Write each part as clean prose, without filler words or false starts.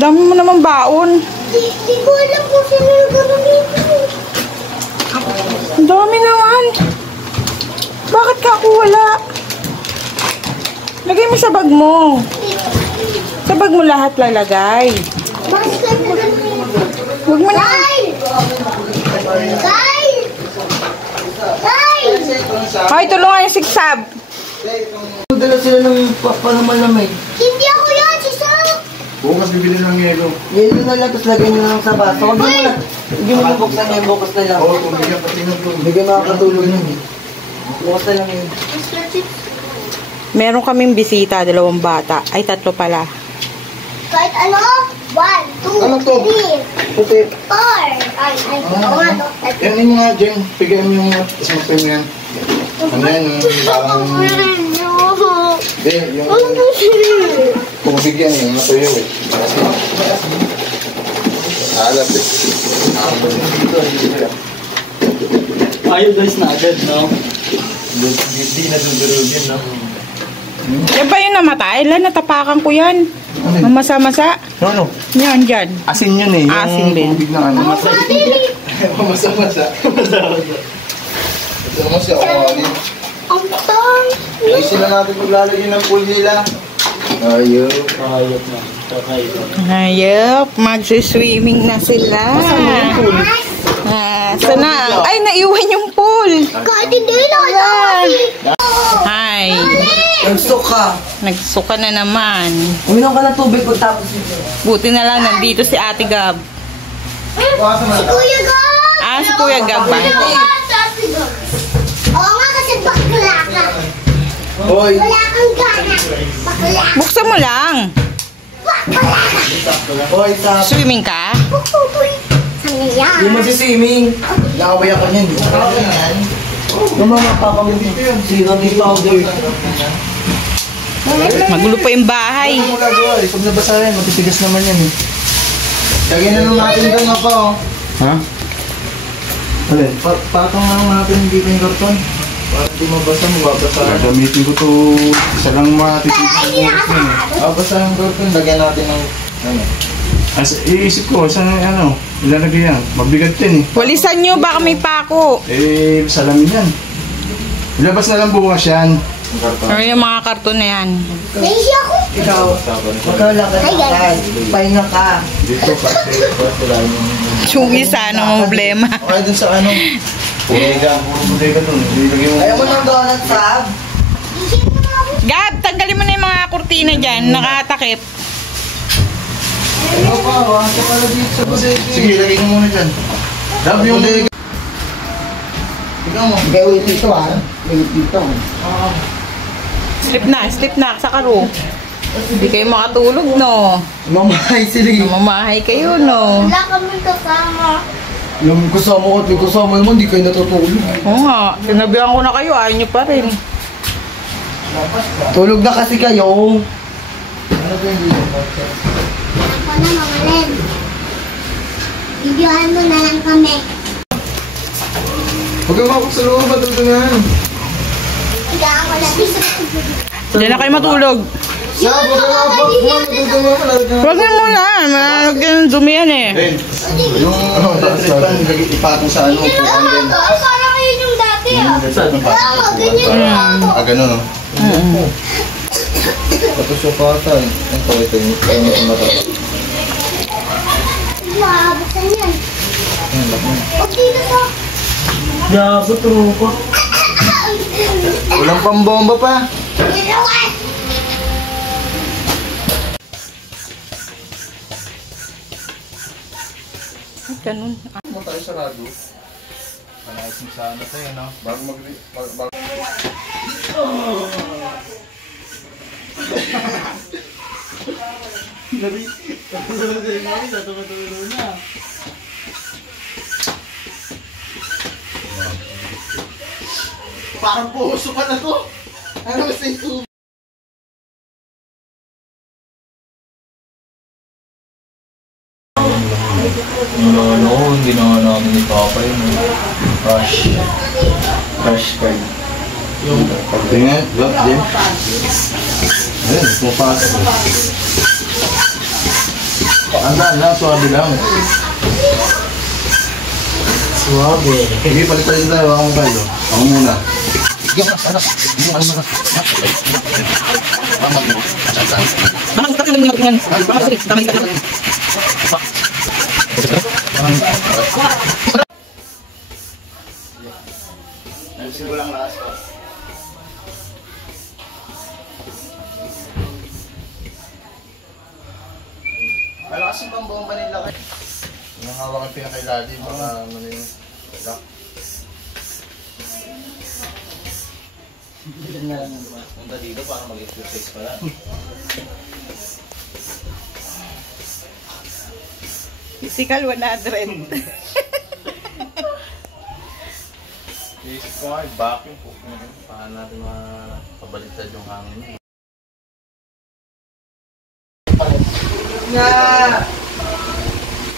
Dami mo naman baon. Hindi ko alam kung sino yung gagamitin. Ang dami naman. Bakit ka ako wala? Lagay mo sa bag mo. Sa bag mo lahat lalagay. Bakit ka na gagamitin? Huwag mo na. Hoy, tulungan yung sigsab. Dala sila ng panamalamig. Hindi ako yan, si Sam. Bukas bibili ng yelo. Yelo na lang, tapos lagyan nyo lang sa baso. Huwag mo na. Hindi mo na buksan yan, bukas na lang. Oo, kung bigyan pati ng tulog. Hindi ka makakatulog nun eh. Bukas na lang yun. Meron kaming bisita, 2 bata. Ay, 3 pala. Kahit ano? 1, 2, Ano to? 3, Puti. 4. Ay, oo nga, no? Yan yung mga dyan. Bigyan mo yung smoke mo yan. Ano yan? Parang... Hindi, yung... Pumusig yan eh. Matuyo eh. Alat eh. Ayaw guys na agad, no? Hindi na dudurugin, no? Yan ba yung namatay? Ilan, natapakan ko yan. Mamasa-masa. No. Yan, dyan. Asin yun eh. Asin din. Yung tubig na ano. Mamasa-masa. Mamasa-masa. Ang tang. Ay sila natin maglalagyan ng pool nila. Ayun. Ayok na. Hayop, magsiswimming na sila. Sana? Ay, naiwan yung pool. Kahit hindi na. Hi. Nagsuka. Nagsuka na naman. Uminom ka ng tubig ko tapos ito. Buti na lang nandito si Ate Gab. Si Kuya Gab. Si Kuya Gab ba? Oo nga, kasi bakla ka. Hoy. Wala kang gana. Bakla. Buksan mo lang. Bakla ka. Hoy, sa... Swimming ka? Pupupuy. Saan yan? Hindi magsiswimming. Laway ako niyan. Yung mga papamilin ko yun. Seasoning powder. Magulo pa yung bahay. Ano mo nagawa eh? Pag nabasa yan, matitigas naman yan eh. Lagyan na lang natin doon nga pa oh. Ha? Alin? Patong na lang natin dito yung karton. Para di mabasa, mababasa. Gagamitin ko to isa lang matitigas ng bukas yan eh. Mabasa yung karton, lagyan natin ng ano. Iisip ko, saan ano, ilalagay yan. Mabigat yan eh. Walisan nyo, baka may pako. Salamin yan. Ilabas na lang bukas yan. Ano yung mga karton na yan? Nahiya ako. Ikaw, magkalakad. Pahinga ka. Dito, pati wala yung... Sugi sana ang problema. Okay, dun sa ano. Puro bodega dun. Ayaw mo ng donut, Sab? Gab, tanggalin mo na yung mga kurtina dyan. Nakatakip. Ano pa, wasa pala dito sa bodega. Sige, lagay mo muna dyan. Dab yung bodega. Ikaw mo. Gawin dito ah. Gawin dito. Slip na sa karo. Hindi kayo makatulog, no? Mamahay sila. Mamahay kayo, no? Wala kami kasama. Yung kasama ko at yung kasama naman, hindi kayo natutulog. Oo nga. Sinabihan ko na kayo, ayaw nyo pa rin. Tulog na kasi kayo. Ako na, Mama Len. Videohan mo na lang kami. Huwag kang makapag sa loob, matutungan. Higaan ko lang. Hindi na kayo matulog. Huwag kang matutungan. Huwag na muna. Malagyan ng dumi yan eh. Yung ipatong sa ano, pukan din. Parang yun yung dati ah. Tama, ganyan ako. Ganun, no? Tapos yung kata, ito yung mata. Maabuksan yan. Huwag dito sa... Yabo, truko. Walang pambomba pa. Ginawan! Ay, ganun. Mo tayo sarado. Panayos mo sa ano tayo, no? Bago bago... Parang puso pa na to. Ano ba sa ito? Hindi na namin ni Papa yun. Crush card. Pagtingin, look, din. Ayun, pumapasok. Andaan lang, suwabe lang. Suwabe. Sige, palit-palit tayo. Ako mo kayo. Ako muna. Sige, mas, anak. Sigulang lakas ko. Malakas yung pambomba nila kayo. Yung hawakan pinakailalim, mga ano yung lock. Punta dito para mag-exercise pala. Physical 100. Isip ko nga, vacuum po. Paano natin mapabaliktad yung hangin. Nga!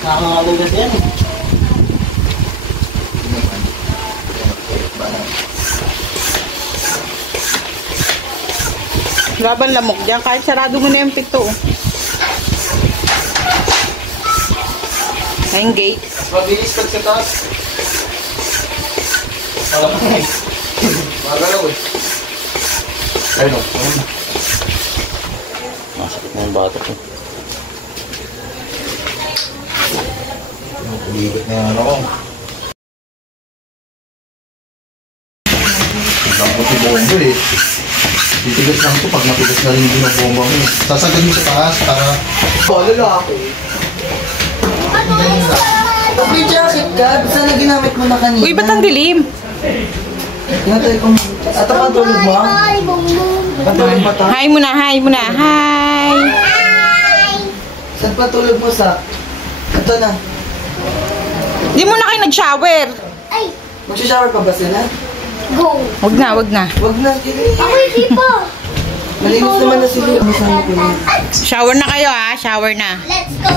Nakakalagas yan. Laban lamok dyan. Kahit sarado mo na yung pito. Ayun gate. Mabilis pag sa taas. Magalaw eh. Ayun o. Masakit na yung batok ko. Uliwit na yung ano ko. Ang puti bomba eh. Titigas lang ito pag matigas na rin yung bomba mo. Sasagad mo sa taas para... Lalaki. May jacket ka? Sana ginamit mo na kanina. Uy, ba't ang dilim? Natay kong... At ang tulog mo? Ay, bongbong. Patulog mo ta? Hi muna, hi muna. Hi! Saan patulog mo sa? Ito na. Di mo na kayo nag-shower. Ay, Magsishower pa ba sila? go. Wag na, wag na. Wag na. Ako hindi pa. Malinis naman na sila. Masama ko na. Shower na kayo ha, shower na. Let's go.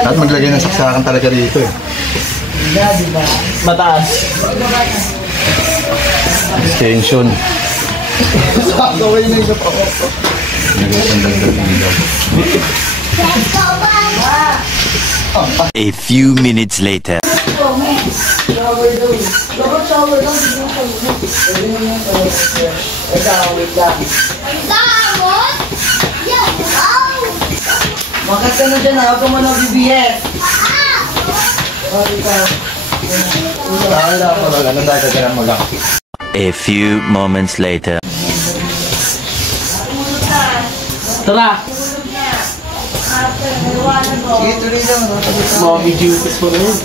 At maglagay ng saksakan talaga dito eh. Diba? Mataas. Extension. Sakaway na yung ako. Nagagandagdag ng ilaw. Let's go, bye. A few minutes later. Shower daw. Dapat shower daw. Pwede naman yung wait lang. Ang damot. Yan. Wow. Makat ka na dyan ha. Huwag ka mo na BBS. Oh, ikaw. Wala ako talaga. Nandagdagan mo lang. A few moments later. Tara. Sige, tuloy lang. Mommy juices mo na yun.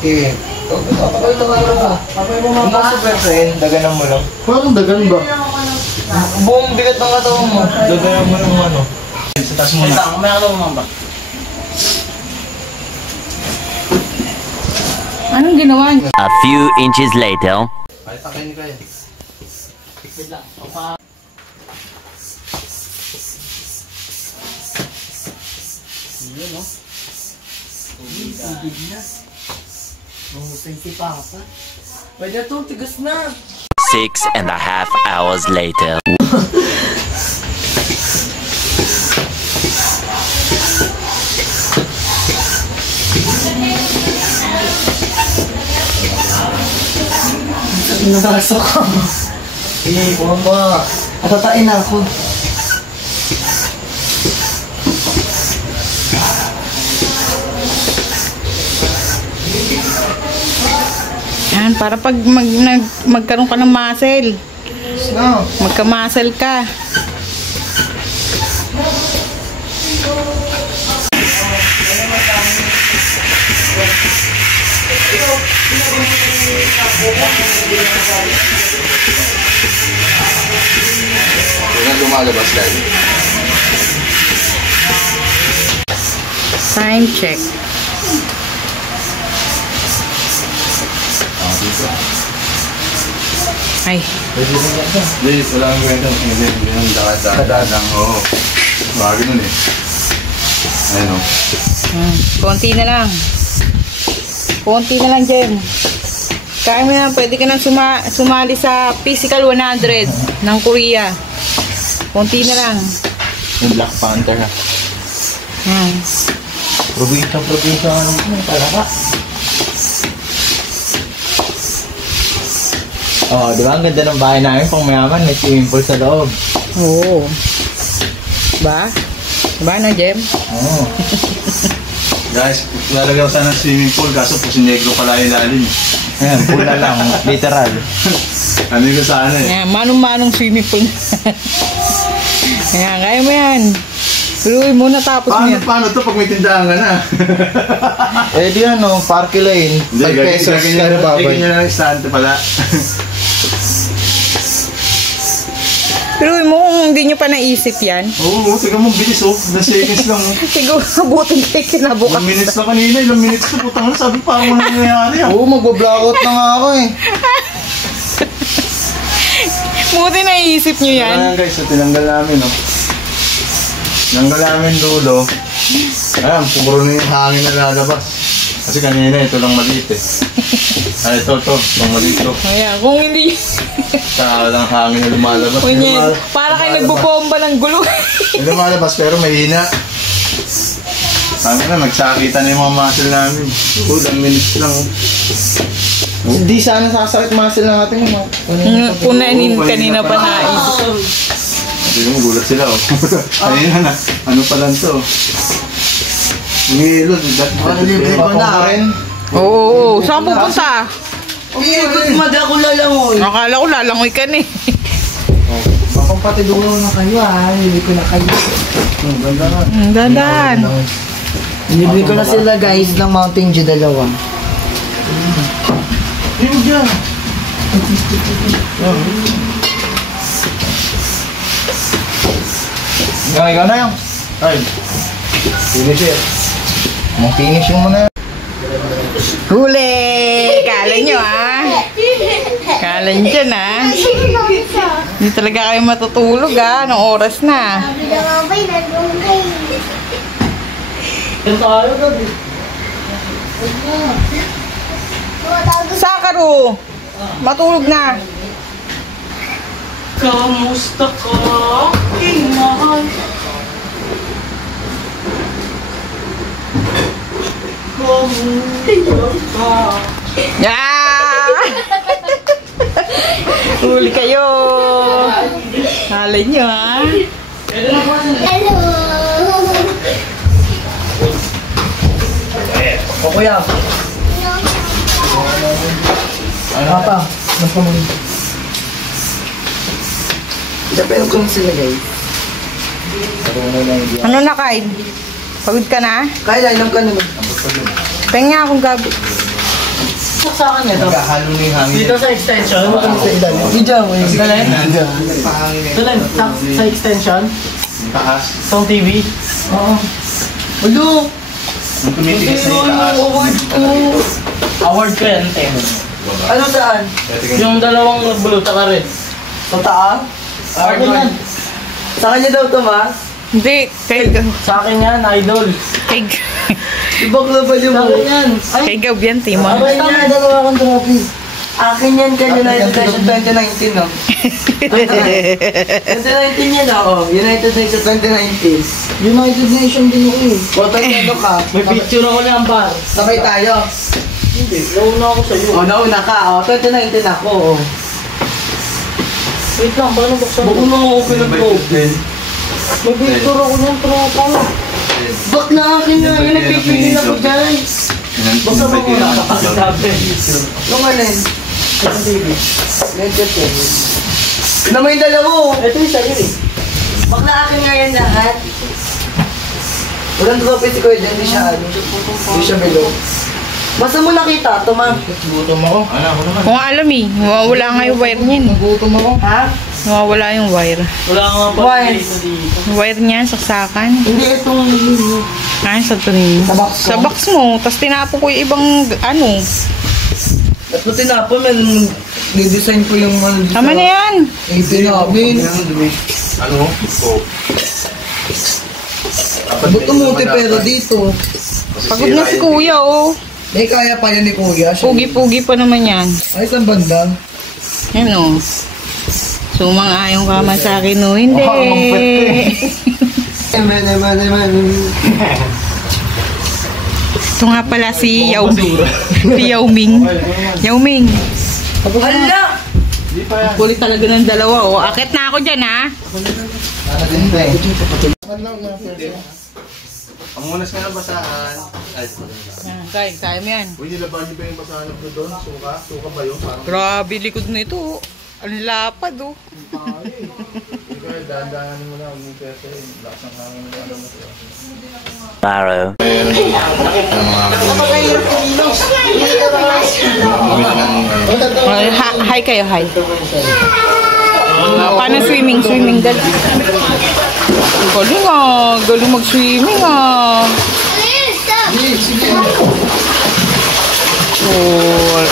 Eh, Kapag tumayo ka. Kapag mo kung mama. super friend, daganan mo lang. Parang dagan ba? Buong bigat ng katawan mo. Daganan mo ng ano. Sa taas mo na. May ako mama. Anong ginawa niyo? A few inches later. Kahit akin kayo. Wait lang. Yun, no? Tubig na. Mahusay si Papa. Pwede ito, tigas na. 6.5 hours later. Nakasok ko. Eh, bumaba. Atatain na ako. Yan, para pag magkaroon ka ng muscle. No. Magka-muscle ka. Huwag na lumalabas dahil. Time check. Ay, Hindi, wala kang kwento. Hindi, lakad-lakad lang. Oo. Bagay nun eh. Ayan o. Konti na lang. Konti na lang, Jem. Kaya mo yan, pwede ka nang sumali sa Physical 100 ng Korea. Konti na lang. Yung Black Panther na. Yan. Probinsya ano mo talaga. Oh, di ba? Ang ganda ng bahay namin pang mayaman. May swimming pool sa loob. Oo. Ba? Ba na, Jem? Oo. Guys, lalagyan ko sana ng swimming pool kaso pusinegro pala ilalim. Ayan, pool na lang. Literal. Ano ko sana eh. Yan, manong-manong swimming pool. Ayan, kaya mo yan. Tuloy muna tapos mo yan. Paano to pag may tindahan ka na? Eh di ano, Parque Lane. Hindi, 5 pesos gagawin babay. niya na ng istante pala. Tuloy mo kung hindi nyo pa naisip yan. Oo, tiga mo, bilis oh. 2 seconds lang oh. Siguro nabutin kayo 1 kinabukas. minutes na kanina, ilang minutes na putang na sabi pa ako nangyayari ah. Oo, magbablackout na nga ako eh. Buti naisip nyo yan. Ayan guys, so tinanggal namin oh. Tinanggal namin dulo. Ayan, puro na yung hangin na lalabas. Kasi kanina ito lang maliit eh. Ay, ito, lang maliit to. Ayan, kung hindi... Saka lang hangin na lumalabas. Kunyan, para kayo nagbubomba ng gulo. May lumalabas pero mahina. Sabi na, nagsakitan na yung mga muscle namin. Ilang minutes lang oh. Hindi sana sasakit muscle natin. Punanin kanina pa naisip. Hindi mo gulat sila oh. Kanina na, ano pa lang to. Umihilo, Libre ko na rin. Oo, saan pupunta? Ikot mada ko lalangoy. Akala ko lalangoy ka na eh. Bakong pati dulo na kayo ah. Libre ko na kayo. Ganda na. Dandan. Libre ko na sila guys ng Mountain Dew 2. Hindi mo dyan. Ikaw na yung. Ay, finish it. Finish yung muna. Huli! Kala nyo ah. Kala nyo dyan ah. Hindi talaga kayo matutulog ah. Anong oras na? Sakaru! Matulog na. Kamusta ka, aking mahal? Kamusta ka? Yeah! Huli kayo. Kala nyo ah. Hello. O kuya. Ano pa? Mas pamuli. Pero kung sila guys. Ano na kain? Pagod ka na? Kaya inom ka naman. Penga akong gabi. Sa akin ito. Nagkahalo na yung hangin. Dito sa extension. Video mo yun. Dalhin? Nagpahangin eh. Dalhin, sa extension. Yung taas. Sa TV. Oo. Ulo! Yung tumitigas na yung taas. Award ko yan, Tem. Ano saan? Yung dalawang nagbuluta ka rin. Sa taas? Award yan. Sa kanya daw to ma? Hindi, kay Sa akin yan, idol. Ibang laban yung Sa akin yan. Ay, kay Gab yan, Timo. Akin yan, dalawa kang trophy. Akin yan kay United Nation 2019, no? 2019 yan, oh. United Nation 2019. United Nation din ako eh. Photo ka. may picture ako ng bar. Sabay tayo. Hindi, nauna ako sa'yo. Oh, nauna ka. Oh, 2019 ako. Oh. Wait lang, paano buksan Bako na ako pinag-open. May picture ako ng tropa. Bak na akin nga. Yung nagpipili na ko dyan. Buksan mo muna. Sabi. Yung alin? Sa TV. Nagkatid. Yun naman yung dalawa. Ito yung sa'yo eh. Bak na akin nga yan lahat. Walang trophy si Kuya dyan. Hindi siya ano. Hindi siya below. Basta mo nakita, tumang. Gutom ako. Ano ako naman. Kung alam eh, mawawala nga yung wire niyan. Nagutom ako. Ha? Mawawala yung wire. Wala nga pa Why? dito dito. Yung wire niyan, saksakan. Hindi itong... Ay, sa tuloy. Sa box ko? Sa box mo. Tapos tinapo ko yung ibang ano. At pati na po, didesign ko yung ano dito. Tama na yan. Eh, tinapin. Ano? Oh. Dapat Ba't umuti pero dito? Pagod na si kuya, oh. Eh, kaya pa yan ni Kuya. Pugi-pugi pa naman yan. Ay, saan banda? Yan, oh. Sumang-ayong ka man sa akin, oh. Hindi. Ito nga pala si Yao Ming. Si Yao Ming. Yao Ming. Hala! Kulit talaga ng dalawa, oh. Akit na ako dyan, ha? Pamunas nga ng basahan. Ay, Yan, kaya mo yan. uy, nilaban niyo ba yung basahan na doon? Suka? Suka ba yun? Parang Grabe, likod nito, oh. Ang lapad, oh. ikaw, dahan-dahanin mo na. Huwag mong pesa eh. Lakas ng hangin mo. Ano mo siya. Tomorrow. Hi kayo, hi. Paano swimming? Swimming, dali. Galing ah. Galing mag-swimming ah. Oh.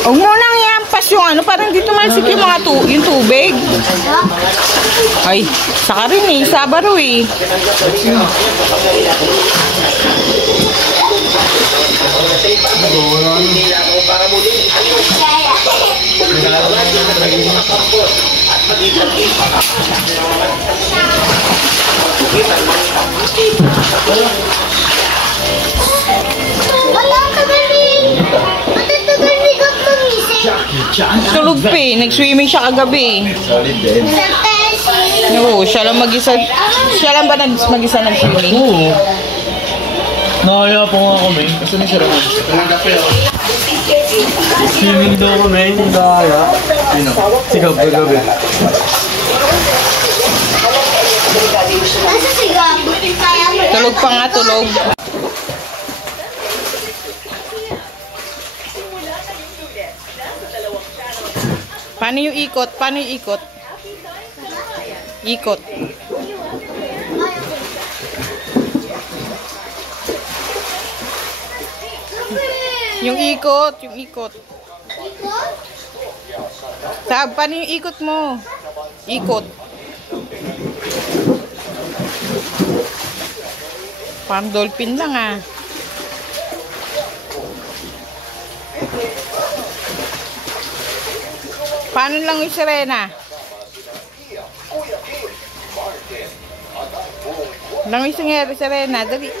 Huwag mo nang iampas yung ano, parang dito masik yung mga yung tubig. Ay, saka rin eh, sabaro eh. Tulog pa eh, nag-swimming siya kagabi. Oo, siya lang mag-isa. Siya lang ba mag-isa nag-swimming? Oo. Nakaya po nga kami. Gusto niyo siya rin? Swimming daw kami. Yung daya. Sigap kagabi. Nasa sigap? Tulog pa nga, tulog. Paano yung ikot? Paano yung ikot? Ikot. Yung ikot, yung ikot. Sab, paano yung ikot mo? Ikot. Parang dolphin lang ah. Paano lang yung sirena? Lang yung sirena, dali.